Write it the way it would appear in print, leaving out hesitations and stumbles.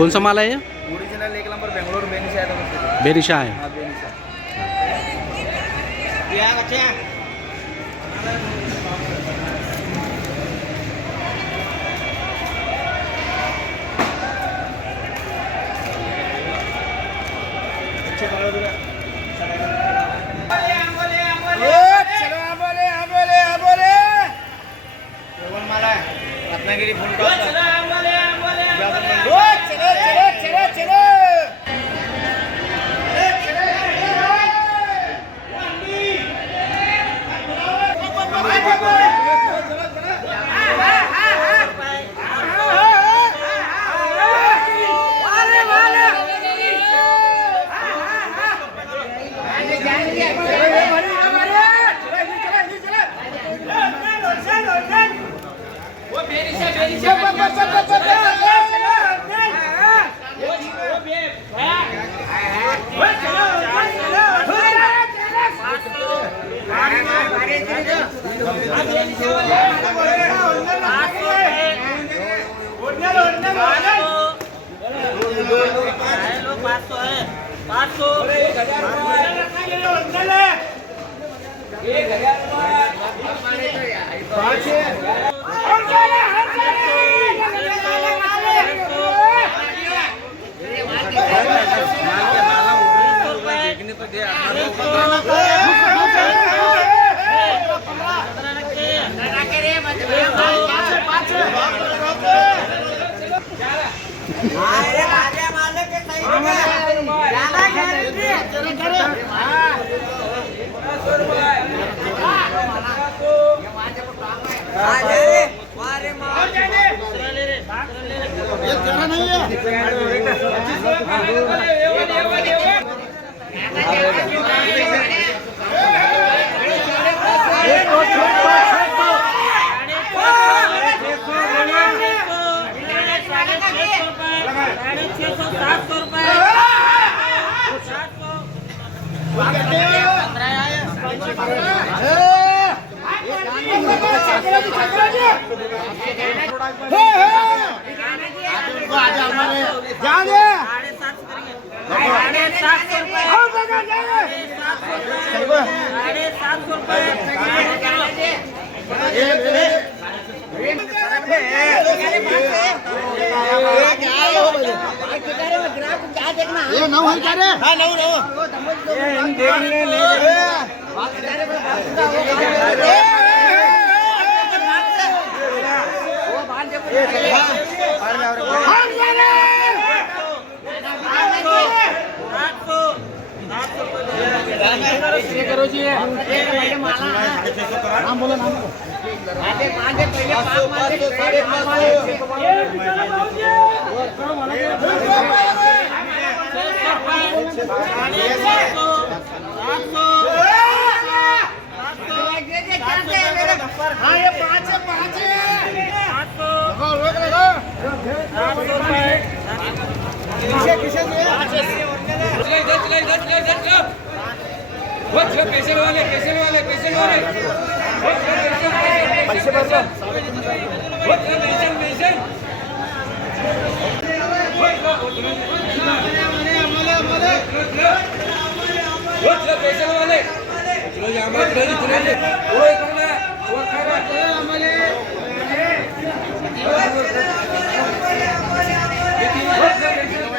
कौन सा माल है ये? ओरिजिनल 1 नंबर बेंगलोर बेनिशा है। बेरिशा है। हाँ बेनिशा। रत्नागिरी फुल टॉप ये नौ है क्या रे? हाँ नौ नौ। करो जी। नाम बोलो नाम बोलो। हाँ ये 5 है 5 है। लगाओ रोक लगाओ। किसे किसे दिए? पैसे वाले पैसे वाले पैसे वाले पैसे भर दो। पैसे वाले चलो